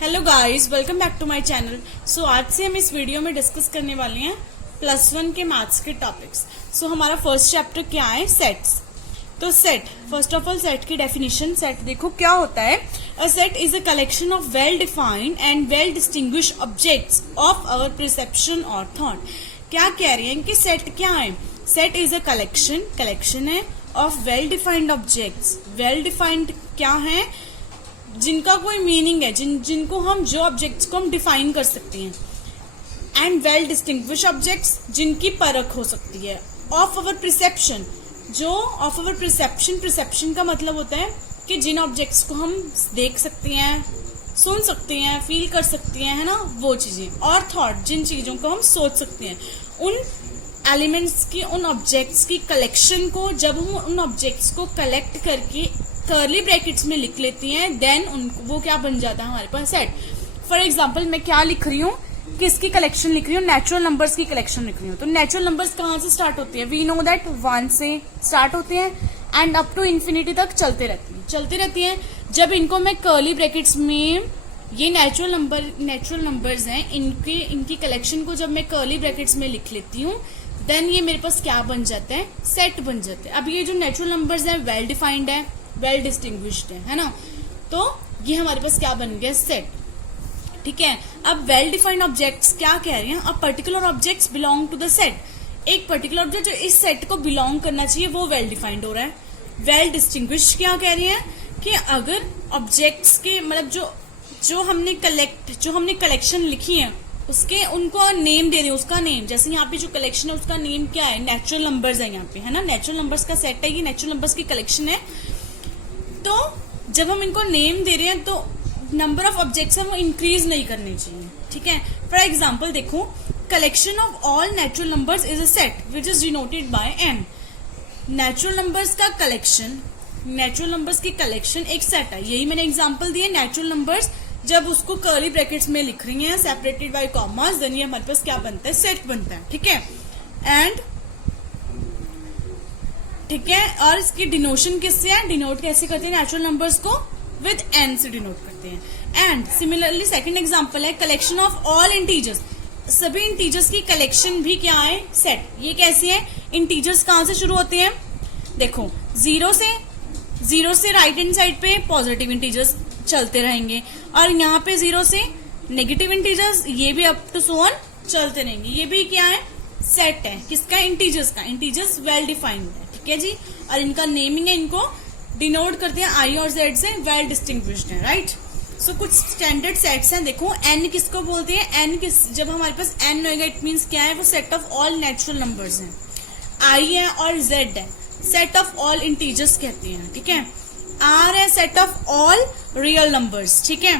Hello guys, welcome back to my channel. So आज से हम इस वीडियो में डिस्कस करने वाले हैं +1 के मैथ्स के टॉपिक्स। सो हमारा फर्स्ट चैप्टर क्या है? सेट्स। तो set, first of all set की डेफिनेशन। सेट देखो क्या होता है। A set is a collection of well defined and well distinguished objects of our perception और थॉट। क्या कह रहे हैं कि सेट क्या है? सेट इज अ कलेक्शन है of well defined objects. Well defined क्या है? जिनका कोई मीनिंग है, जिनको हम, जो ऑब्जेक्ट्स को हम डिफाइन कर सकते हैं। एंड वेल डिस्टिंग्विश ऑब्जेक्ट्स, जिनकी परख हो सकती है। ऑफ अवर परसेप्शन, जो ऑफ अवर परसेप्शन का मतलब होता है कि जिन ऑब्जेक्ट्स को हम देख सकते हैं, सुन सकते हैं, फील कर सकते हैं, है ना, वो चीजें। और थॉट, जिन चीजों को हम सोच सकते हैं। उन एलिमेंट्स की, उन ऑब्जेक्ट्स की कलेक्शन को, जब हम उन ऑब्जेक्ट्स को कलेक्ट करके कर्ली ब्रैकेट्स में लिख लेती हैं, देन उनको वो क्या बन जाता है हमारे पास? सेट। फॉर एग्जाम्पल मैं क्या लिख रही हूँ, किसकी कलेक्शन लिख रही हूँ? नेचुरल नंबर्स की कलेक्शन लिख रही हूँ। तो नेचुरल नंबर्स कहाँ से स्टार्ट होती है? वी नो दैट 1 से स्टार्ट होते हैं एंड अप टू इन्फिनिटी तक चलते रहती हैं। जब इनको मैं कर्ली ब्रैकेट्स में, ये नेचुरल नंबर्स हैं, इनकी कलेक्शन को जब मैं कर्ली ब्रैकेट्स में लिख लेती हूँ, देन ये मेरे पास क्या बन जाता है? सेट बन जाते हैं। अब ये जो नेचुरल नंबर्स हैं वेल डिफाइंड है, वेल डिस्टिंग्विश्ड है ना, तो ये हमारे पास क्या बन गया? सेट। ठीक है। अब वेल डिफाइंड ऑब्जेक्ट्स क्या कह रहे हैं? अब particular objects belong to the set. एक पर्टिकुलर ऑब्जेक्ट जो इस सेट को बिलोंग करना चाहिए वो वेल डिफाइंड हो रहा है। वेल डिस्टिंग्विश्ड क्या कह रही है कि अगर ऑब्जेक्ट्स के, मतलब जो हमने कलेक्शन लिखी है, उसके उनको नेम दे दें, उसका नेम, जैसे यहाँ पे जो कलेक्शन है उसका नेम क्या है? नेचुरल नंबर्स है यहाँ पे, है ना। नेचुरल नंबर्स का सेट है, ये नेचुरल नंबर्स की कलेक्शन है। तो जब हम इनको नेम दे रहे हैं तो नंबर ऑफ ऑब्जेक्ट्स है वो इंक्रीज नहीं करनी चाहिए। ठीक है। फॉर एग्जाम्पल देखो, collection of all natural numbers is a set which is denoted by N. Natural numbers का कलेक्शन, नेचुरल नंबर्स की कलेक्शन एक सेट है। यही मैंने एग्जाम्पल दिए। नेचुरल नंबर्स जब उसको कर्ली ब्रैकेट्स में लिख रही हैं सेपरेटेड बाय कॉमास, देन ये हमारे पास क्या बनता है? सेट बनता है। ठीक है। ठीक है। और इसकी डिनोशन किससे है? डिनोट कैसे करते हैं नेचुरल नंबर्स को? विद एन से डिनोट करते हैं। एंड सिमिलरली सेकंड एग्जांपल है कलेक्शन ऑफ ऑल इंटीजर्स। सभी इंटीजर्स की कलेक्शन भी क्या है? सेट। ये कैसे है? इंटीजर्स कहां से शुरू होते हैं? देखो, जीरो से राइट हैंड साइड पे पॉजिटिव इंटीजर्स चलते रहेंगे, और यहाँ पे 0 से नेगेटिव इंटीजर्स, ये भी अप टू सो ऑन चलते रहेंगे। ये भी क्या है? सेट है। किसका? इंटीजर्स का। इंटीजर्स वेल डिफाइंड है। ठीक है जी। और इनका नेमिंग है, इनको डिनोट करते हैं आई और जेड से, वेल डिस्टिंग्विश्ड है। राइट। सो कुछ स्टैंडर्ड सेट्स हैं। देखो, एन किसको बोलते हैं? एन जब हमारे पास एन होगा, इट मीन्स क्या है? वो set of all natural numbers हैं। आई है और जेड है, सेट ऑफ ऑल इंटीजर्स कहते हैं। ठीक है। आर है set of all real numbers. ठीक है।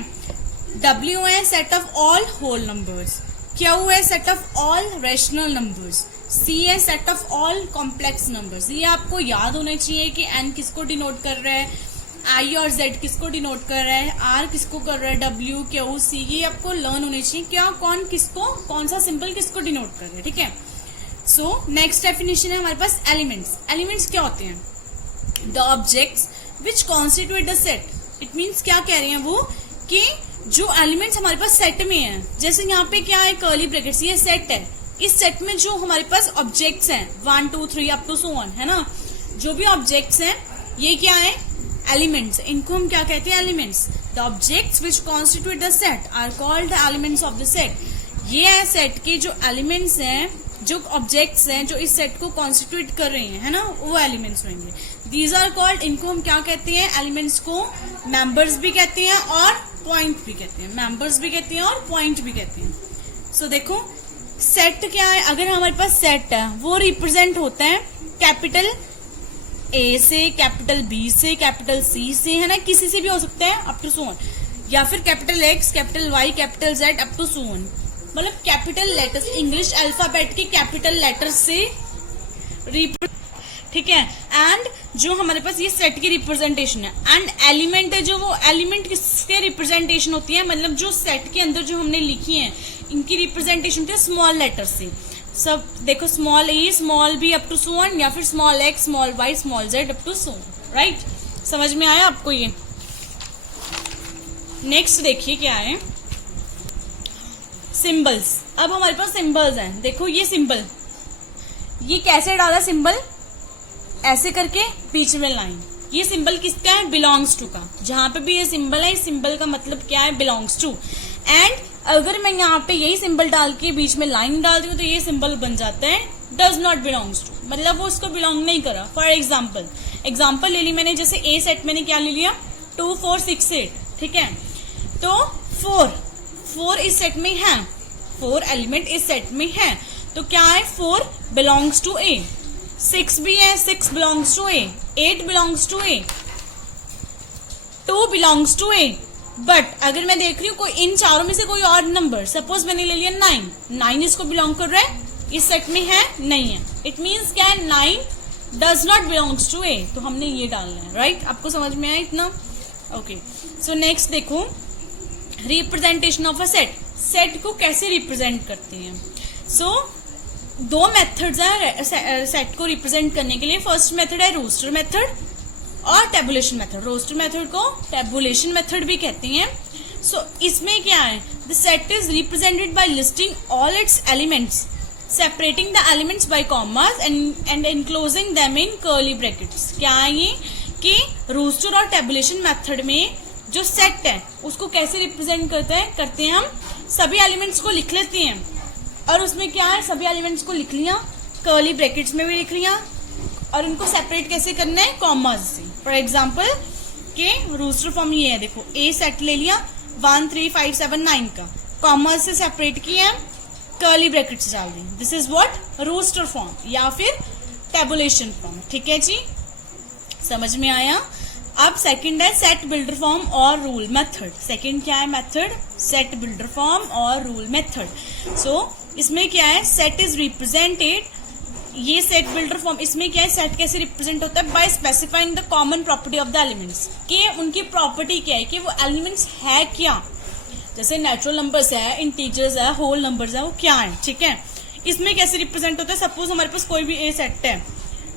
डब्ल्यू है set of all whole numbers. Q है set of all rational numbers. C है set of all complex numbers. ये आपको याद होना चाहिए कि एन किसको डिनोट कर रहा है, आई और जेड किसको डिनोट कर रहा है, आर किसको कर रहा है, डब्ल्यू, क्यू, सी। ये आपको लर्न होने चाहिए क्या, कौन किसको, कौन सा सिंबल किसको डिनोट कर रहा है। ठीक है। सो नेक्स्ट डेफिनेशन है हमारे पास एलिमेंट्स। एलिमेंट्स क्या होते हैं? The objects which constitute the set. It means क्या कह रहे हैं वो कि जो एलिमेंट्स हमारे पास सेट में है, जैसे यहाँ पे क्या है? कर्ली ब्रैकेट्स, ये सेट है। इस सेट में जो हमारे पास ऑब्जेक्ट्स हैं 1 2 3 अप टू सो ऑन, है ना, जो भी ऑब्जेक्ट्स हैं ये क्या है? एलिमेंट्स। इनको हम क्या कहते हैं? Elements. The objects which constitute the set are called the elements of the set. ये है सेट के जो एलिमेंट्स हैं, जो ऑब्जेक्ट्स हैं जो इस सेट को कॉन्स्टिट्यूट कर रहे हैं, है ना, वो एलिमेंट्स होंगे। दीज आर कॉल्ड, इनको हम क्या कहते हैं? एलिमेंट्स को मेंबर्स भी कहते हैं और पॉइंट भी कहते हैं। मेंबर्स भी कहते हैं और पॉइंट भी कहते हैं। सो देखो, सेट क्या है? अगर हमारे पास सेट है, वो रिप्रेजेंट होता है कैपिटल ए से, कैपिटल बी से, कैपिटल सी से, है ना, किसी से भी हो सकता है अप टू सो ऑन, या फिर capital X, capital Y, capital Z up to so on. मतलब कैपिटल लेटर्स, इंग्लिश अल्फाबेट के कैपिटल लेटर्स से ठीक है। एंड जो हमारे पास ये सेट की रिप्रेजेंटेशन है। एंड एलिमेंट है, जो वो एलिमेंट किसके रिप्रेजेंटेशन होती है? मतलब जो सेट के अंदर जो हमने लिखी है, इनकी रिप्रेजेंटेशन होती है स्मॉल लेटर से। सब देखो, small A, small B up to so on, या फिर small X, small Y, small Z up to so on. Right. समझ में आया आपको ये? नेक्स्ट देखिए क्या है। सिंबल्स। अब हमारे पास सिंबल्स हैं, देखो ये सिंबल, ये कैसे डाला सिंबल, ऐसे करके बीच में लाइन। ये सिंबल किसका है, बिलोंग्स टू का। जहां पे भी ये सिंबल है, इस सिंबल का मतलब क्या है, बिलोंग्स टू। एंड अगर मैं यहाँ पे यही सिंबल डाल के बीच में लाइन डाल दी हूँ तो ये सिंबल बन जाता है डज नॉट बिलोंग्स टू, मतलब वो उसको बिलोंग नहीं करा। फॉर एग्जाम्पल ले ली मैंने, जैसे ए सेट मैंने क्या ले लिया, 2 4 6 8, ठीक है। तो 4 इस सेट में है, 4 एलिमेंट इस सेट में है, तो क्या है, 4 बिलोंग्स टू ए। 6 भी है, 6 belongs to A, 8 belongs to A, 2 belongs to A. But अगर मैं देख रही हूँ कोई इन चारों में से कोई और नंबर, सपोज मैंने ले लिया 9 इसको बिलोंग कर रहा है, इस सेट में है, नहीं है, इट मीन्स क्या है, 9 डज नॉट बिलोंग्स टू ए। तो हमने ये डालना है, राइट। आपको समझ में आया इतना, ओके। सो नेक्स्ट देखो, representation of a set. Set को कैसे रिप्रेजेंट करते हैं। सो 2 मेथड्स है सेट को रिप्रेजेंट करने के लिए। फर्स्ट मेथड है रोस्टर मेथड और टेबुलेशन मेथड। रोस्टर मेथड को टेबुलेशन मेथड भी कहते हैं। सो इसमें क्या है, the set is represented by listing all it's elements, separating the elements bye commas and enclosing them in curly brackets. क्या है ये कि रोस्टर और टेबुलेशन मेथड में जो सेट है उसको कैसे रिप्रेजेंट करते हैं हम, सभी एलिमेंट्स को लिख लेते हैं, और उसमें क्या है, सभी एलिमेंट्स को लिख लिया, कर्ली ब्रैकेट्स में भी लिख लिया, और इनको सेपरेट कैसे करना है, कॉमास से। फॉर एग्जाम्पल के रोस्टर फॉर्म ये है, देखो ए सेट ले लिया 1 3 5 7 9 का, कॉमास से सेपरेट किया, कर्ली ब्रैकेट्स डाल दी, this is what, roster form या फिर टेबुलेशन फॉर्म। ठीक है जी, समझ में आया। अब सेकंड है सेट बिल्डर फॉर्म और रूल मेथड। सेकंड क्या है मेथड, सेट बिल्डर फॉर्म और रूल मेथड। सो इसमें क्या है, सेट इज रिप्रेजेंटेड, ये सेट बिल्डर फॉर्म, इसमें क्या है, सेट कैसे रिप्रेजेंट होता है, by specifying the common property of the elements, कि उनकी प्रॉपर्टी क्या है, कि वो एलिमेंट्स है क्या। जैसे नेचुरल नंबर्स है, इंटीजर्स है, होल नंबर्स है, वो क्या है, ठीक है। इसमें कैसे रिप्रेजेंट होता है, सपोज हमारे पास कोई भी ए सेट है,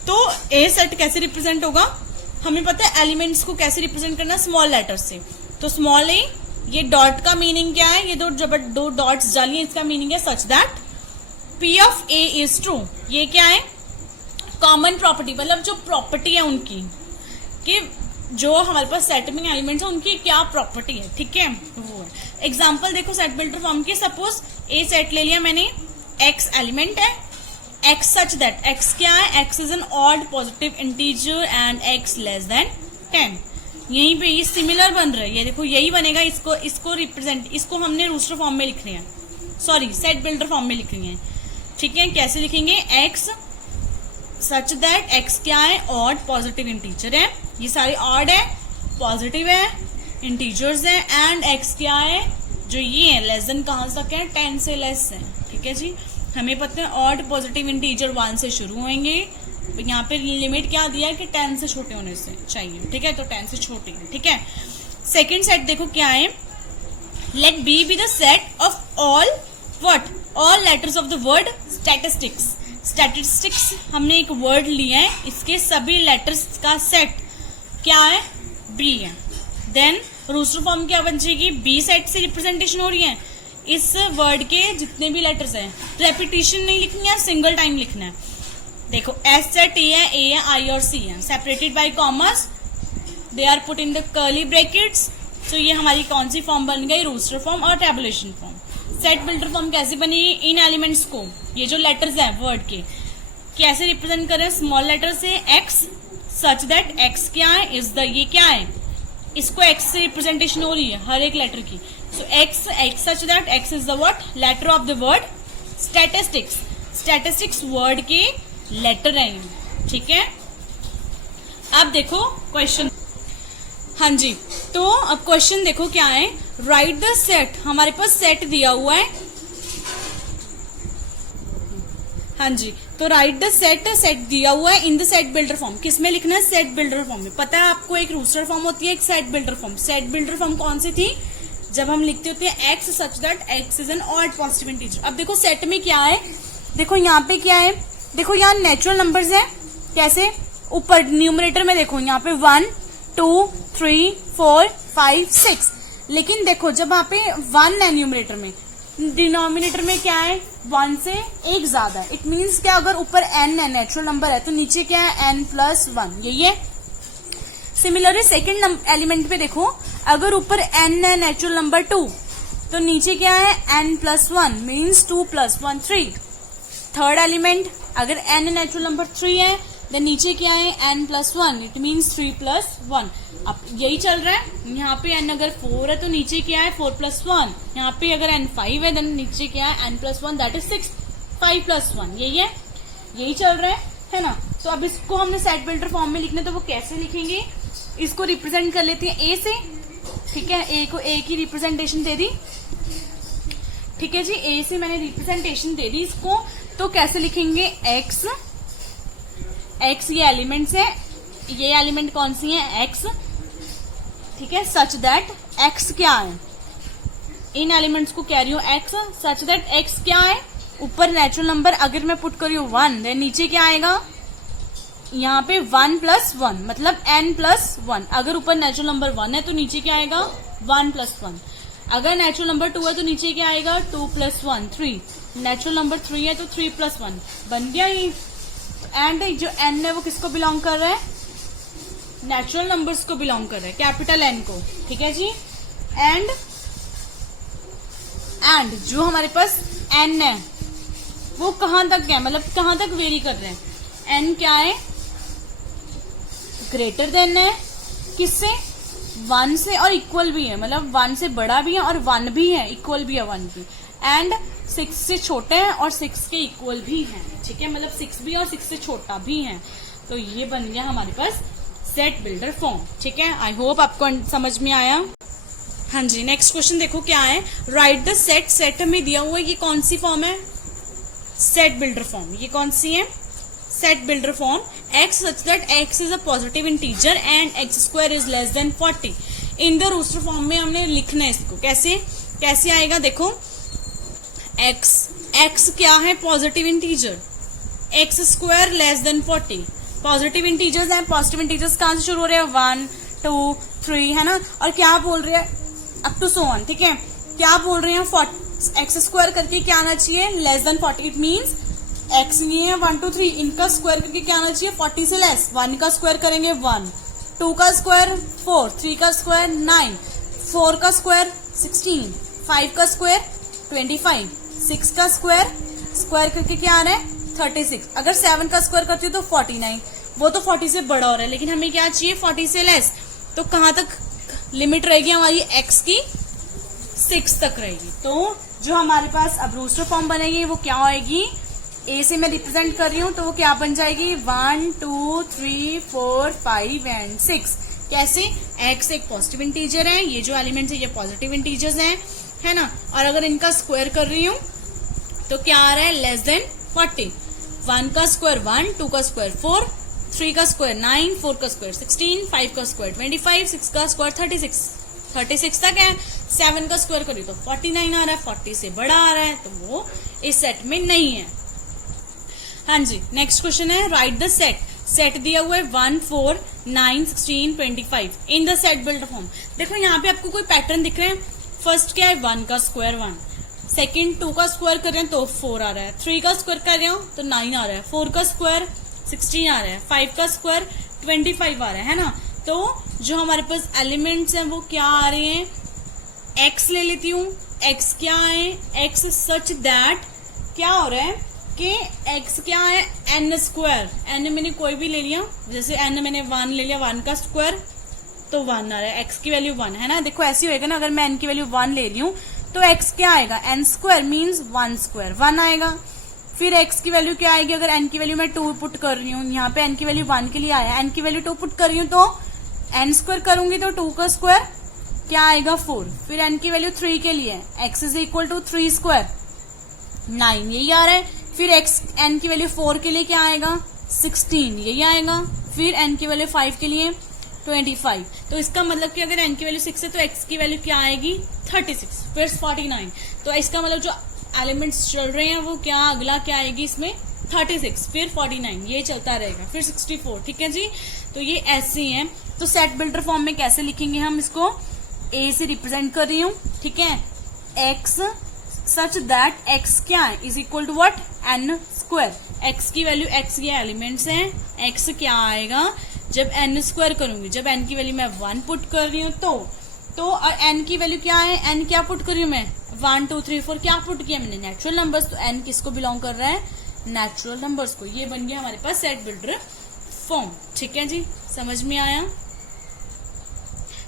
तो ए सेट कैसे रिप्रेजेंट होगा, हमें पता है एलिमेंट्स को कैसे रिप्रेजेंट करना, स्मॉल लेटर से। तो स्मॉल ए, ये डॉट का मीनिंग क्या है, ये दो डॉट्स डालिए, इसका मीनिंग है such that P of A is true. ये क्या है, कॉमन प्रॉपर्टी, मतलब जो प्रॉपर्टी है उनकी, कि जो हमारे पास सेट में एलिमेंट्स है उनकी क्या प्रॉपर्टी है, ठीक है, वो है। एग्जाम्पल देखो सेट बिल्डर फॉर्म के, सपोज ए सेट ले लिया मैंने, x एलिमेंट है, x सच दैट x क्या है, x is an odd positive integer and x less than 10। यहीं पे ये सिमिलर बन रहा है, ये देखो यही बनेगा, इसको रिप्रेजेंट, इसको हमने रोस्टर फॉर्म में लिखने हैं, सॉरी सेट बिल्डर फॉर्म में लिखनी है, ठीक है। कैसे लिखेंगे, x सच दैट x क्या है, ऑड पॉजिटिव इंटीजर है, ये सारे ऑड है, पॉजिटिव है, इंटीजर्स है, एंड x क्या है, जो ये है लेस देन कहां तक है, 10 से लेस है, ठीक है जी। हमें पता है ऑड पॉजिटिव इंटीजर 1 से शुरू होंगे, यहाँ पे लिमिट क्या दिया है कि 10 से छोटे होने से चाहिए, ठीक है, तो 10 से छोटे है, ठीक है। सेकेंड सेट देखो क्या है, let B be the set of all what, all letters of the word statistics. Statistics हमने एक वर्ड लिया है, इसके सभी लेटर्स का सेट क्या है, बी है। देन रोस्टर फॉर्म क्या बन जाएगी, बी सेट से रिप्रेजेंटेशन हो रही है, इस वर्ड के जितने भी लेटर्स हैं, रेपिटेशन नहीं लिखनी है, सिंगल टाइम लिखना है। देखो एस सेट ए है, आई और सी है, separated by commas, they are put in the curly brackets. तो ये हमारी कौन सी फॉर्म बन गई, रोस्टर फॉर्म और tabulation form. Set builder form कैसे बनी, इन एलिमेंट्स को, ये जो लेटर्स हैं वर्ड के, कैसे रिप्रेजेंट करें, स्मॉल लेटर से x सच दैट x क्या है, इज द, ये क्या है, इसको x से रिप्रेजेंटेशन हो रही है हर एक लेटर की। So x such that x is the what, letter of the word statistics. Statistics word के लेटर है, ठीक है। अब देखो क्वेश्चन, हाँ जी, तो अब क्वेश्चन देखो क्या है, राइट द सेट, हमारे पास सेट दिया हुआ है, हाँ जी, तो राइट द सेट, सेट दिया हुआ है in the set builder form. किसमें लिखना है, सेट बिल्डर फॉर्म में। पता है आपको, एक रोस्टर फॉर्म होती है, एक set builder form. Set builder form कौन सी थी, जब हम लिखते होते हैं x such that x is an odd positive integer. अब देखो सेट में क्या है, देखो यहाँ पे क्या है, देखो यहाँ नेचुरल नंबर्स है, कैसे, ऊपर न्यूमरेटर में देखो यहाँ पे 1 2 3 4 5 6, लेकिन देखो जब वहाँ पे 1 है न्यूमरेटर में, डिनोमिनेटर में क्या है, 1 से एक ज्यादा है। इट मीन्स क्या, अगर ऊपर n है, नेचुरल नंबर है, तो नीचे क्या है, n+1, यही है। सिमिलरली सेकेंड एलिमेंट पे देखो, अगर ऊपर n है, नेचुरल नंबर 2, तो नीचे क्या है, n+1 मीन्स 2+1 3। थर्ड एलिमेंट, अगर n नेचुरल नंबर 3 है, देन नीचे क्या है, n+1, इट मीन्स 3+1। अब यही चल रहा है, यहाँ पे n अगर 4 है तो नीचे क्या है, 4+1। यहाँ पे अगर n 5 है देन नीचे क्या है, n+1, दैट इज 6, 5+1, यही है, यही चल रहा है ना। तो अब इसको हमने सेट बिल्डर फॉर्म में लिखना है, तो वो कैसे लिखेंगे, इसको रिप्रेजेंट कर लेते हैं a से, ठीक है। a को a की रिप्रेजेंटेशन दे दी, ठीक है जी, a से मैंने रिप्रेजेंटेशन दे दी इसको। तो कैसे लिखेंगे, x ये एलिमेंट्स है, ये एलिमेंट कौन सी है, x, ठीक है। सच दैट x क्या है, इन एलिमेंट्स को कह रही हूं x, सच दैट x क्या है, ऊपर नेचुरल नंबर अगर मैं पुट करी हूं 1, देन नीचे क्या आएगा, यहाँ पे 1+1, मतलब n+1। अगर ऊपर नेचुरल नंबर 1 है तो नीचे क्या आएगा, 1+1। अगर नेचुरल नंबर 2 है तो नीचे क्या आएगा, 2+1 3। नेचुरल नंबर 3 है तो 3+1 बन गया ये। एंड जो n है वो किसको बिलोंग कर रहा है, नेचुरल नंबर्स को बिलोंग कर रहा है, कैपिटल N को, ठीक है जी। एंड जो हमारे पास n है वो कहां तक है, मतलब कहां तक वेरी कर रहे हैं, n क्या है, ग्रेटर देन है किससे, 1 से, और इक्वल भी है, मतलब 1 से बड़ा भी है और 1 भी है, इक्वल भी है 1 की। एंड 6 से छोटे हैं और 6 के इक्वल भी हैं, ठीक है, मतलब 6 भी और 6 से छोटा भी है। तो ये बन गया हमारे पास सेट बिल्डर फॉर्म, ठीक है। आई होप आपको समझ में आया। हाँ जी, नेक्स्ट क्वेश्चन देखो क्या है, राइट द सेट, सेट हमें दिया हुआ है, ये कौन सी फॉर्म है, सेट बिल्डर फॉर्म। ये कौन सी है, set builder form. x such that x is a positive integer and x square is less than 40। In the roster form में हमने लिखना है इसको, कैसे कैसे आएगा, देखो x क्या है, positive integer, x square less than 40। Positive integers हैं, पॉजिटिव इंटीजर्स कहां से शुरू हो रहे हैं, 1 2 3, है ना। और क्या बोल रहे हैं, अप टू सो ऑन, ठीक है। क्या बोल रहे हैं, x स्क्वायर करके क्या आना चाहिए, less than 40। It means x ये है 1 2 3, इनका स्क्वायर करके क्या आना चाहिए, 40 से लेस। 1 का स्क्वायर करेंगे 1, 2 का स्क्वायर 4, 3 का स्क्वायर 9, 4 का स्क्वायर 16, 5 का स्क्वायर 25, 6 का स्क्वायर करके क्या आ रहा है, 36। अगर 7 का स्क्वायर करती हूँ तो 49, वो तो 40 से बड़ा हो रहा है, लेकिन हमें क्या चाहिए, 40 से लेस। तो कहां तक लिमिट रहेगी हमारी, x की 6 तक रहेगी। तो जो हमारे पास अब रूस्टर फॉर्म बनेगी वो क्या होगी, a से मैं रिप्रेजेंट कर रही हूं तो वो क्या बन जाएगी, 1 2 3 4 5 एंड 6। कैसे, x एक पॉजिटिव इंटीजर है, ये जो एलिमेंट्स है ये पॉजिटिव इंटीजर्स हैं, है ना। और अगर इनका स्क्वायर कर रही हूं तो क्या आ रहा है, लेस देन 40। 1 का स्क्वायर 1, 2 का स्क्वायर 4, 3 का स्क्वायर 9, 4 का स्क्वायर 16, 5 का स्क्वायर 25, 6 का स्क्वायर 36 तक है। 7 का स्क्वायर करिए तो 49 आ रहा है, 40 से बड़ा आ रहा है, तो वो इस सेट में नहीं है। हाँ जी, नेक्स्ट क्वेश्चन है, राइट द सेट। सेट दिया हुआ है 1 4 9 16 25 in the set builder form. देखो यहाँ पे आपको कोई पैटर्न दिख रहे हैं। फर्स्ट क्या है, 1 का स्क्वायर 1, सेकंड 2 का स्क्वायर कर रहे हैं तो 4 आ रहा है, 3 का स्क्वायर कर रहे हो तो 9 आ रहा है, 4 का स्क्वायर 16 आ रहा है, 5 का स्क्वायर 25 आ रहा है ना। तो जो हमारे पास एलिमेंट्स हैं वो क्या आ रहे हैं, x ले लेती हूँ। x क्या है, x सच दैट क्या हो रहा है कि x क्या है, n स्क्वायर। n मैंने कोई भी ले लिया, जैसे n मैंने 1 ले लिया, 1 का स्क्वायर तो 1 आ रहा है, x की वैल्यू 1 है ना। देखो ऐसी होएगा ना, अगर मैं n की वैल्यू 1 ले रही हूँ तो x क्या आएगा, n स्क्वायर मीन्स 1 स्क्वायर 1 आएगा। फिर x की वैल्यू क्या आएगी, अगर n की वैल्यू मैं 2 पुट कर रही हूँ, यहाँ पे n की वैल्यू 1 के लिए आया, n की वैल्यू 2 पुट कर रही हूँ तो n स्क्वायर करूंगी तो 2 का स्क्वायर क्या आएगा 4। फिर n की वैल्यू 3 के लिए x is equal to 3 square 9, यही आ रहा है। फिर n की वैल्यू 4 के लिए क्या आएगा 16, यही आएगा। फिर n की वैल्यू 5 के लिए 25। तो इसका मतलब कि अगर n की वैल्यू 6 है तो x की वैल्यू क्या आएगी 36, फिर 49। तो इसका मतलब जो एलिमेंट्स चल रहे हैं वो क्या, अगला क्या आएगी इसमें 36, फिर 49, ये चलता रहेगा, फिर 64। ठीक है जी, तो ये ऐसे हैं। तो सेट बिल्डर फॉर्म में कैसे लिखेंगे हम इसको, a से रिप्रेजेंट कर रही हूँ, ठीक है। x सच दैट x क्या है is equal to what n square. x की वैल्यू x ये एलिमेंट्स हैं, x क्या आएगा जब n स्क्वायर करूंगी, जब n की वैल्यू मैं 1 पुट कर रही हूँ तो और n की वैल्यू क्या है, n क्या पुट कर रही हूँ मैं 1 2 3 4 क्या पुट किया मैंने नेचुरल नंबर्स, तो n किसको बिलोंग कर रहा है नेचुरल नंबर्स को। ये बन गया हमारे पास सेट बिल्डर फॉर्म। ठीक है जी, समझ में आया।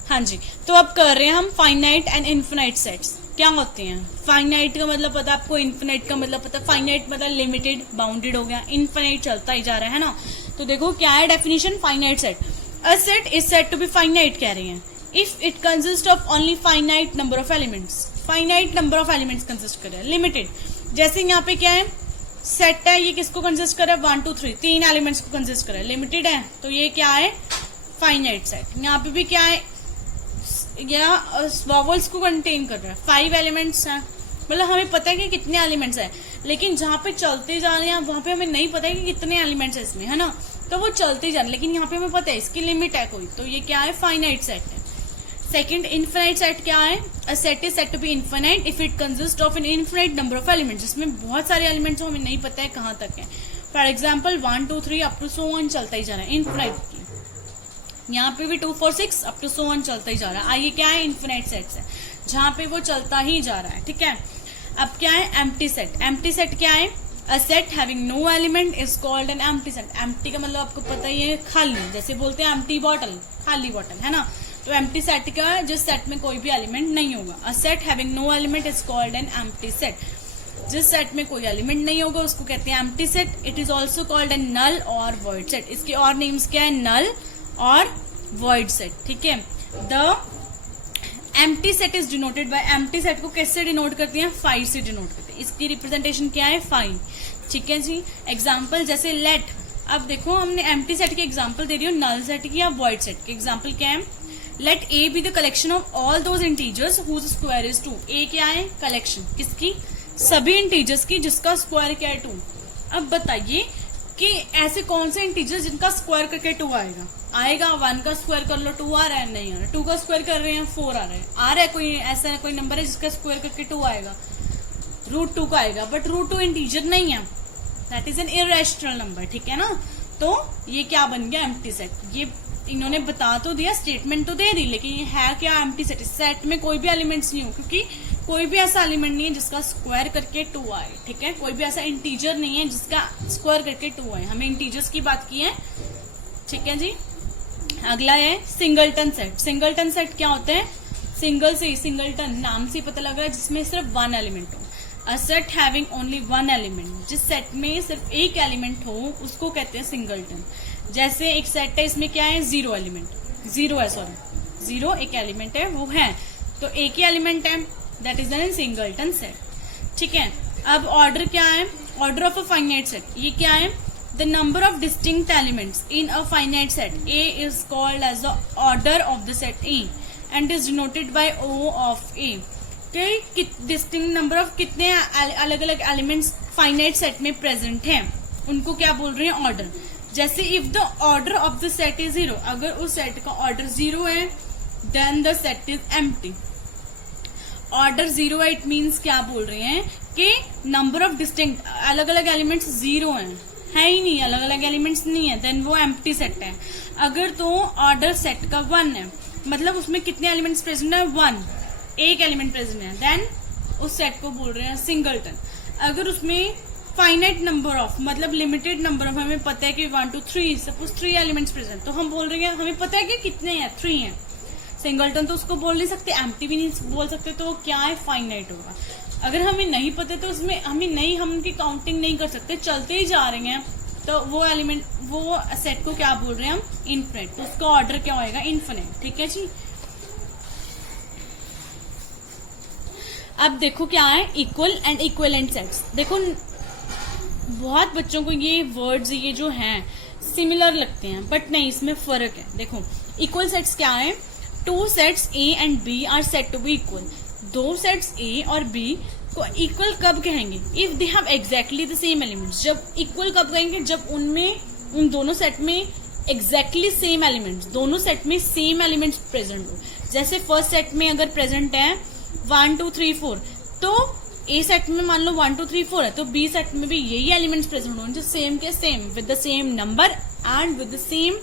हाँ जी, तो अब कर रहे हैं हम फाइनाइट एंड इन्फिनाइट सेट्स। क्या होते हैं फाइनाइट का मतलब पता है आपको, इन्फिनाइट का मतलब पता है। फाइनाइट मतलब लिमिटेड बाउंडेड हो गया, इन्फिनाइट चलता ही जा रहा है ना। तो देखो क्या है definition finite set, a set is said to be finite कह रहे हैं if it consist of only finite number of elements. Finite number of elements consist कर रहा है, लिमिटेड। जैसे यहाँ पे क्या है सेट है, ये किसको कंसिस्ट कर रहा है 1 2 3 तीन एलिमेंट्स को कंसिस्ट कर रहा है, लिमिटेड है तो ये क्या है फाइनाइट सेट। यहाँ पे भी क्या है या वॉवल्स को कंटेन कर रहा है, 5 एलिमेंट्स हैं, मतलब हमें पता है कि कितने एलिमेंट्स हैं, लेकिन जहां पे चलते जा रहे हैं वहां पे हमें नहीं पता है कि कितने एलिमेंट्स है इसमें, है ना। तो वो चलते जा रहे हैं, लेकिन यहाँ पे हमें पता है इसकी लिमिट है कोई, तो ये क्या है फाइनाइट सेट है। सेकंड इनफिनाइट सेट क्या है, a set is said to be infinite if it consist of an infinite number of elements, जिसमें बहुत सारे एलिमेंट्स हमें नहीं पता है कहाँ तक है। For example 1 2 3 up to so on चलता ही जा रहा है इनफिनाइट। यहाँ पे भी 2 4 6 अप टू सो ऑन चलता ही जा रहा है। आइए क्या है इनफिनाइट सेट्स है जहां पे वो चलता ही जा रहा है। ठीक है, अब क्या है एम्प्टी सेट। एम्प्टी सेट क्या है, a set having no element is called an empty set. Empty का मतलब आपको पता ही है खाली, जैसे बोलते हैं एम्प्टी बॉटल, खाली बॉटल, है ना। तो एम्प्टी सेट क्या है, जिस सेट में कोई भी एलिमेंट नहीं होगा। A set having no element is called an empty set. जिस सेट में कोई एलिमेंट नहीं होगा उसको कहते हैं empty set. It is also called an null और वॉइड सेट। इसके और नेम्स क्या है नल और वॉइड सेट। ठीक है, the empty set is denoted bye, empty set को कैसे डिनोट करते हैं 5 से डिनोट करते हैं। इसकी रिप्रेजेंटेशन क्या है 5। ठीक है जी, एग्जाम्पल जैसे लेट, अब देखो हमने एम्प्टी सेट की एग्जाम्पल दे रही हूँ नल सेट की या वॉइड सेट की। एग्जाम्पल क्या है, let A be the collection of all those integers whose square is 2। A क्या है कलेक्शन किसकी, सभी इंटीजर्स की जिसका स्क्वायर क्या है 2। अब बताइए कि ऐसे कौन से इंटीजर्स जिनका स्क्वायर करके 2 आएगा। आएगा 1 का स्क्वायर कर लो 2 आ रहा है, नहीं आ रहा। 2 का स्क्वायर कर रहे हैं 4 आ रहा है कोई ऐसा कोई नंबर है जिसका स्क्वायर करके 2 आएगा, √2 का आएगा, बट √2 इंटीजर नहीं है, that is an irrational number. ठीक है ना, तो ये क्या बन गया एम्प्टी सेट। ये इन्होंने बता तो दिया, स्टेटमेंट तो दे दी, लेकिन ये है क्या एम्प्टी सेट। इस सेट में कोई भी एलिमेंट्स नहीं हो, क्योंकि कोई भी ऐसा एलिमेंट नहीं है जिसका स्क्वायर करके 2 आए। ठीक है, कोई भी ऐसा इंटीजर नहीं है जिसका स्क्वायर करके 2 आए। हमें इंटीजर्स की बात की है। ठीक है जी, अगला है सिंगलटन सेट। सिंगलटन सेट क्या होते हैं, सिंगल से सिंगलटन नाम से पता लग रहा है जिसमें सिर्फ 1 एलिमेंट हो। अ सेट हैविंग ओनली 1 एलिमेंट, जिस सेट में सिर्फ एक एलिमेंट हो उसको कहते हैं सिंगलटन। जैसे एक सेट है, इसमें क्या है 0 एलिमेंट, 0 एक एलिमेंट है वो है, तो एक ही एलिमेंट है, that is a singleton set. ठीक है, अब ऑर्डर क्या है, order of a finite set. ये क्या है, the number of distinct elements in a finite set A is called as the order of the set A and is denoted by O of A. Distinct number of कितने अलग अलग elements finite set में present हैं उनको क्या बोल रहे हैं ऑर्डर। जैसे if the order of the set is 0, अगर उस सेट का ऑर्डर 0 है then the set is empty. Order 0 है, इट मीन्स क्या बोल रहे हैं कि नंबर ऑफ डिस्टिंक्ट अलग अलग एलिमेंट्स 0 है ही नहीं, अलग अलग एलिमेंट्स नहीं है, देन वो एम्प्टी सेट है। अगर तो ऑर्डर सेट का 1 है, मतलब उसमें कितने एलिमेंट्स प्रेजेंट है 1, एक एलिमेंट प्रेजेंट है, देन उस सेट को बोल रहे हैं सिंगलटन। अगर उसमें फाइनाइट नंबर ऑफ मतलब लिमिटेड नंबर ऑफ, हमें पता है कि 1 2 3 सपोज 3 एलिमेंट्स प्रेजेंट, तो हम बोल रहे हैं हमें पता है कि कितने हैं 3 हैं, सिंगलटन तो उसको बोल नहीं सकते, एम्प्टी भी नहीं बोल सकते, तो क्या है फाइनाइट होगा। अगर हमें नहीं पता तो उसमें हम उनकी काउंटिंग नहीं कर सकते, चलते ही जा रहे हैं, तो वो एलिमेंट वो सेट को क्या बोल रहे हैं हम इनफिनिट, तो उसका ऑर्डर क्या होएगा इनफिनिट। ठीक है जी, अब देखो क्या है इक्वल एंड इक्विवेलेंट सेट्स। देखो बहुत बच्चों को ये वर्ड्स ये जो हैं सिमिलर लगते हैं, बट नहीं, इसमें फर्क है। देखो इक्वल सेट्स क्या है, 2 sets A and B are said to be equal. 2 sets A और बी को इक्वल कब कहेंगे, if they have exactly the same elements. जब इक्वल कब कहेंगे, जब उन दोनों सेट में एग्जैक्टली सेम एलिमेंट्स, दोनों सेट में सेम एलिमेंट्स प्रेजेंट हो। जैसे फर्स्ट सेट में अगर प्रेजेंट है 1 2 3 4, तो ए सेट में मान लो 1 2 3 4 है, तो बी सेट में भी यही एलिमेंट्स प्रेजेंट होंगे जो सेम के same with the same number and with the same,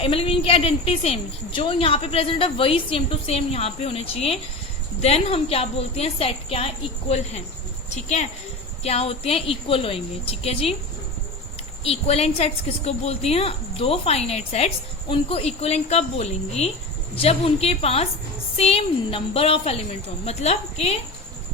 मतलब इनकी आइडेंटिटी सेम, जो यहाँ पे प्रेजेंट है वही सेम टू सेम यहाँ पे होने चाहिए। देन हम क्या बोलते हैं, सेट क्या है, इक्वल है। ठीक है, क्या होते हैं, इक्वल होंगे। ठीक है जी, इक्वलेंट सेट्स किसको बोलती हैं, दो फाइनाइट सेट्स, उनको इक्वलेंट कब बोलेंगी, जब उनके पास सेम नंबर ऑफ एलिमेंट हो, मतलब कि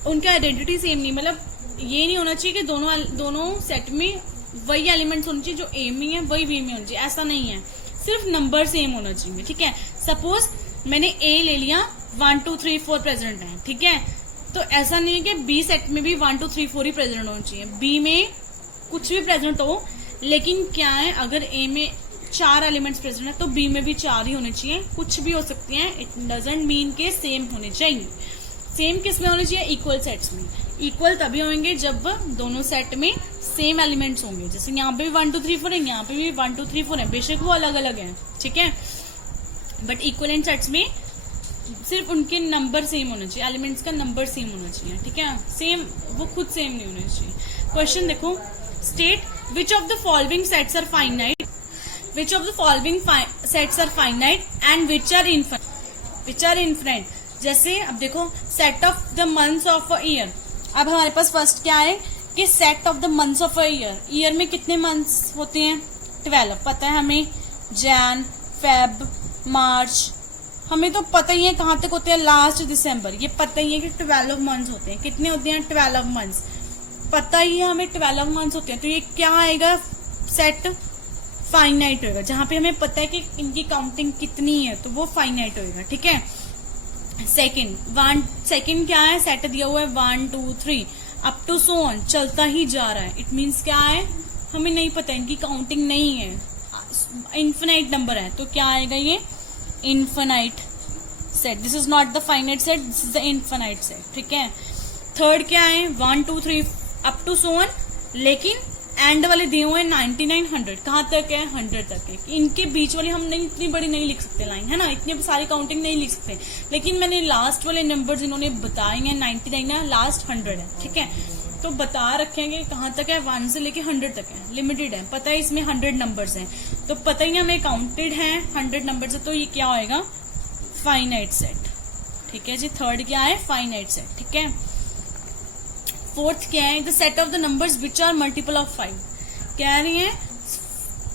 उनका आइडेंटिटी सेम नहीं, मतलब ये नहीं होना चाहिए कि दोनों सेट में वही एलिमेंट्स होने चाहिए, जो ए में है वही बी में होना चाहिए, ऐसा नहीं है, सिर्फ नंबर सेम होना चाहिए। ठीक है, सपोज मैंने ए ले लिया, 1 2 3 4 प्रेजेंट है। ठीक है, तो ऐसा नहीं है कि बी सेट में भी 1 2 3 4 ही प्रेजेंट होना चाहिए, बी में कुछ भी प्रेजेंट हो, लेकिन क्या है, अगर ए में 4 एलिमेंट्स प्रेजेंट है तो बी में भी 4 ही होने चाहिए, कुछ भी हो सकते हैं, इट डजंट मीन के सेम होने चाहिए। सेम किस में होने चाहिए, इक्वल सेट्स में। इक्वल तभी होंगे जब दोनों सेट में सेम एलिमेंट्स होंगे, जैसे यहाँ पे भी 1 2 3 4 है, यहाँ पे भी 1 2 3 4 है, बेशक वो अलग अलग है। ठीक है, बट इक्वलेंट सेट्स में सिर्फ उनके नंबर सेम होना चाहिए, एलिमेंट्स का नंबर सेम होना चाहिए। ठीक है, सेम, वो खुद सेम नहीं होना चाहिए। क्वेश्चन देखो, state which of the following sets are finite, which of the following sets are finite and which are infinite. जैसे अब देखो, set of the months of a year, अब हमारे पास फर्स्ट क्या है कि set of the months of a year, year में कितने मंथ्स होते हैं, 12 पता है हमें, जैन फेब मार्च, हमें तो पता ही है कहाँ तक होते हैं, लास्ट दिसंबर, ये पता ही है कि 12 मंथ्स होते हैं। कितने होते हैं, 12 मंथ्स, पता ही है हमें 12 मंथ्स होते हैं। तो ये क्या आएगा, सेट फाइनाइट होगा, जहां पे हमें पता है कि इनकी काउंटिंग कितनी है, तो वो फाइनाइट होगा। ठीक है, सेकंड क्या है, सेट दिया हुआ है 1 2 3 अप टू सो ऑन, चलता ही जा रहा है, इट मीन्स क्या है, हमें नहीं पता, इनकी काउंटिंग नहीं है, इन्फिनाइट नंबर है, तो क्या आएगा ये, infinite set. This is not the finite set, this is the infinite set. ठीक है, थर्ड क्या है, 1 2 3 अप टू सो ऑन, लेकिन एंड वाले दिए हुए 99 100, कहाँ तक है, 100 तक है। इनके बीच वाली हम नहीं, इतनी बड़ी नहीं लिख सकते लाइन, है ना, इतनी सारी काउंटिंग नहीं लिख सकते, लेकिन मैंने लास्ट वाले नंबर इन्होंने बताए हैं, 99 है, लास्ट 100 है। ठीक है, तो बता रखेंगे कहाँ तक है, 1 से लेके 100 तक है, लिमिटेड है, पता है इसमें 100 नंबर्स हैं, तो पता ही हमें काउंटेड है 100 नंबर्स है, तो ये क्या होएगा, फाइनाइट सेट। ठीक है जी, थर्ड क्या है, फाइनाइट सेट। ठीक है, फोर्थ क्या है, the set of the numbers which are multiple of 5, कह रही है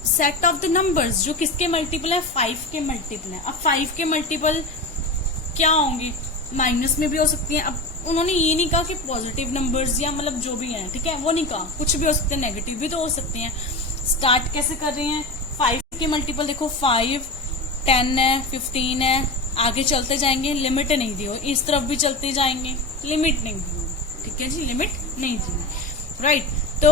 सेट ऑफ द नंबर्स जो किसके मल्टीपल है, 5 के मल्टीपल है। अब 5 के मल्टीपल क्या होंगे, माइनस में भी हो सकती है। अब उन्होंने ये नहीं कहा कि पॉजिटिव नंबर्स या मतलब जो भी है, ठीक है, वो नहीं कहा, कुछ भी हो सकते हैं, नेगेटिव भी तो हो सकते हैं। स्टार्ट कैसे कर रही हैं, 5 के मल्टीपल देखो, 5 10 है, 15 है, आगे चलते जाएंगे, लिमिट नहीं दी हो, इस तरफ भी चलते जाएंगे, लिमिट नहीं दी हो। ठीक है जी, लिमिट नहीं दी, राइट। तो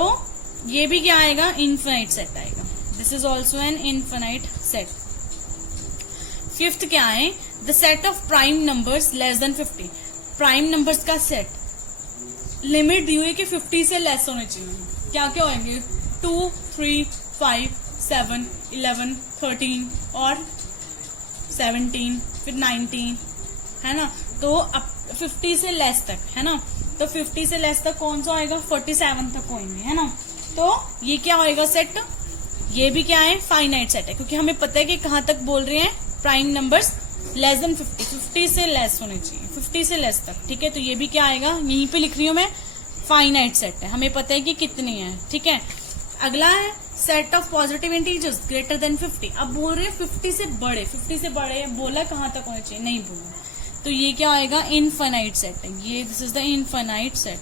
ये भी क्या आएगा, इनफिनाइट सेट आएगा, this is also an infinite set. Fifth क्या है, the set of prime numbers less than 50, prime numbers का सेट, लिमिट दी हुई कि 50 से लेस होने चाहिए, क्या क्या होंगे, 2 3 5 7 11 13 और 17 फिर 19, है ना, तो अब 50 से लेस तक, है ना, तो 50 से लेस तक कौन सा आएगा, 47 तक होंगे, है ना, तो ये क्या होएगा सेट, ये भी क्या है, फाइनाइट सेट है, क्योंकि हमें पता है कि कहां तक बोल रहे हैं, प्राइम नंबर्स लेस देन 50, 50 से लेस होने चाहिए, 50 से लेस तक। ठीक है, तो ये भी क्या आएगा, यहीं पे लिख रही हूं मैं, फाइनाइट सेट है, हमें पता है कि कितनी है। ठीक है, अगला है set of positive integers greater than 50, अब बोल रहे हैं 50 से बड़े, 50 से बड़े बोला कहां तक होने चाहिए, नहीं बोला, तो ये क्या आएगा, इनफाइनाइट सेट है, ये this is the infinite set.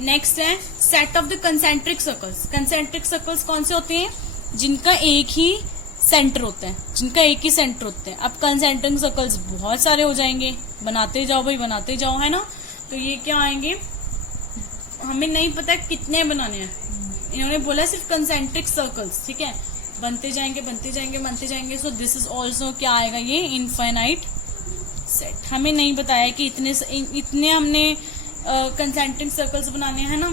Next है set of the concentric circles, concentric circles कौन से होते हैं, जिनका एक ही सेंटर होता है, जिनका एक ही सेंटर होता है। अब कंसेंट्रिक सर्कल्स बहुत सारे हो जाएंगे, बनाते जाओ भाई, बनाते जाओ, है ना, तो ये क्या आएंगे, हमें नहीं पता कितने बनाने हैं, इन्होंने बोला सिर्फ कंसेंट्रिक सर्कल्स। ठीक है, बनते जाएंगे बनते जाएंगे बनते जाएंगे, सो दिस इज ऑल्सो क्या आएगा, ये इनफाइनाइट सेट। हमें नहीं बताया कि इतने हमने कंसेंट्रिक सर्कल्स बनाने हैं ना,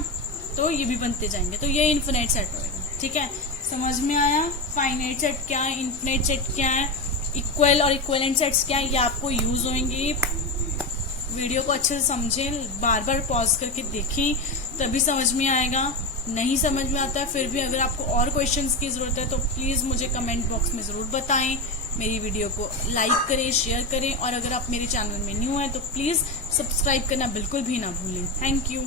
तो ये भी बनते जाएंगे, तो ये इनफिनाइट सेट होगा। ठीक है, समझ में आया, फाइनाइट सेट क्या है, इनफिनाइट सेट क्या है, इक्वल और इक्वलेंट सेट्स क्या है, ये आपको यूज होंगे वीडियो को अच्छे से समझें, बार बार पॉज करके देखें, तभी समझ में आएगा। नहीं समझ में आता है फिर भी अगर आपको और क्वेश्चंस की ज़रूरत है तो प्लीज़ मुझे कमेंट बॉक्स में ज़रूर बताएं। मेरी वीडियो को लाइक करें, शेयर करें, और अगर आप मेरे चैनल में न्यू हैं तो प्लीज़ सब्सक्राइब करना बिल्कुल भी ना भूलें। Thank you.